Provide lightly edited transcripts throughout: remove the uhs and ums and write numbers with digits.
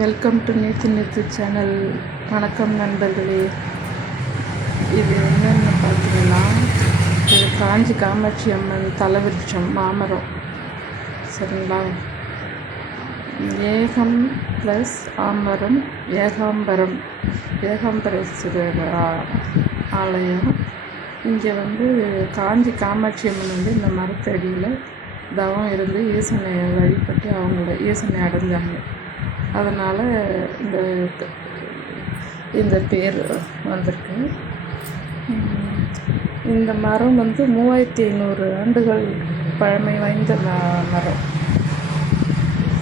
Welcome to நேத்து channel. வணக்கம் நண்பர்களே. இது என்னென்னு பார்த்தீங்கன்னா, இது காஞ்சி காமாட்சி அம்மன் தலைவிருட்சம் மாமரம். சரிங்களா? ஏகம் ப்ளஸ் ஆமரம் ஏகாம்பரம், ஏகாம்பரேஸ்வரர் ஆலயம். இங்கே காஞ்சி காமாட்சி அம்மன் இந்த மரத்தடியில் தவம் இருந்து ஈசனை வழிபட்டு அவங்களோட ஈசனை அடைஞ்சாங்க. அதனால் இந்த பேர் வந்திருக்கு. இந்த மரம் 3500 ஆண்டுகள் பழமை வாய்ந்த மரம்.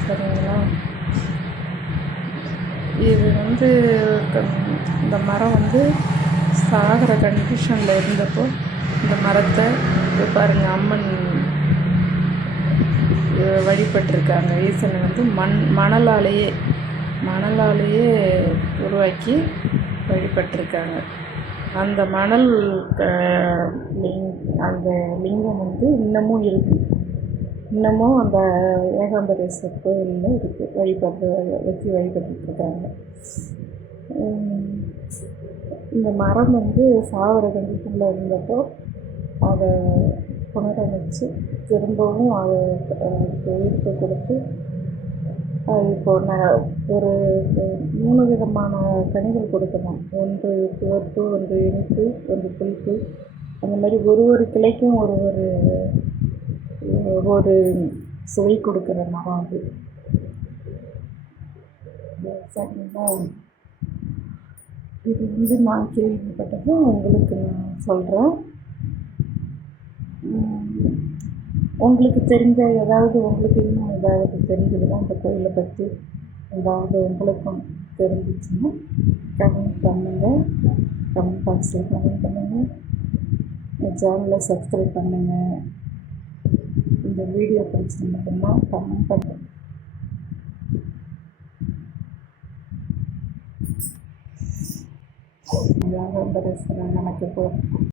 சரிங்களா? இது இந்த மரம் சாகிற கண்டிஷனில் இருந்தப்போ இந்த மரத்தை பாருங்கள், அம்மன் வழிபட்டிருக்காங்க. ஈசனை மணலாலேயே உருவாக்கி வழிபட்டிருக்காங்க. அந்த மணல் அந்த லிங்கம் இன்னமும் இருக்குது. இன்னமும் அந்த ஏகாம்பரேஸ்வரர் கோயிலில் இருக்குது, வச்சு வழிபட்டுருக்காங்க. இந்த மரம் சாவர கண்டிஷனில் இருந்தப்போ அதை புனரமைச்சு திரும்பவும் அதை உயிர்ப்பு கொடுத்து இப்போ ஒரு 3 விதமான கனிகள் கொடுக்கலாம். ஒன்று துவர்ப்பு, ஒன்று இனிப்பு, ஒன்று புளிப்பு. அந்த மாதிரி ஒரு கிளைக்கும் ஒரு சுவை கொடுக்குற மரம் அது. சரிங்களா? இது நான் கேள்விப்பட்டது உங்களுக்கு நான் சொல்கிறேன். உங்களுக்கு தெரிஞ்ச உங்களுக்கு இன்னும் ஏதாவது தெரிஞ்சதுன்னா இந்த கோயிலை பற்றி ஏதாவது உங்களுக்கும் தெரிஞ்சிச்சுன்னா கமெண்ட் பண்ணுங்கள். கமெண்ட் பாக்ஸில் கமெண்ட் பண்ணுங்கள். இந்த சேனலை சப்ஸ்கிரைப் பண்ணுங்கள். இந்த வீடியோ பிடிச்சிருந்ததுன்னா கமெண்ட் பண்ணுங்கள். ஏகாம்பரேஸ்வரர் எனக்கு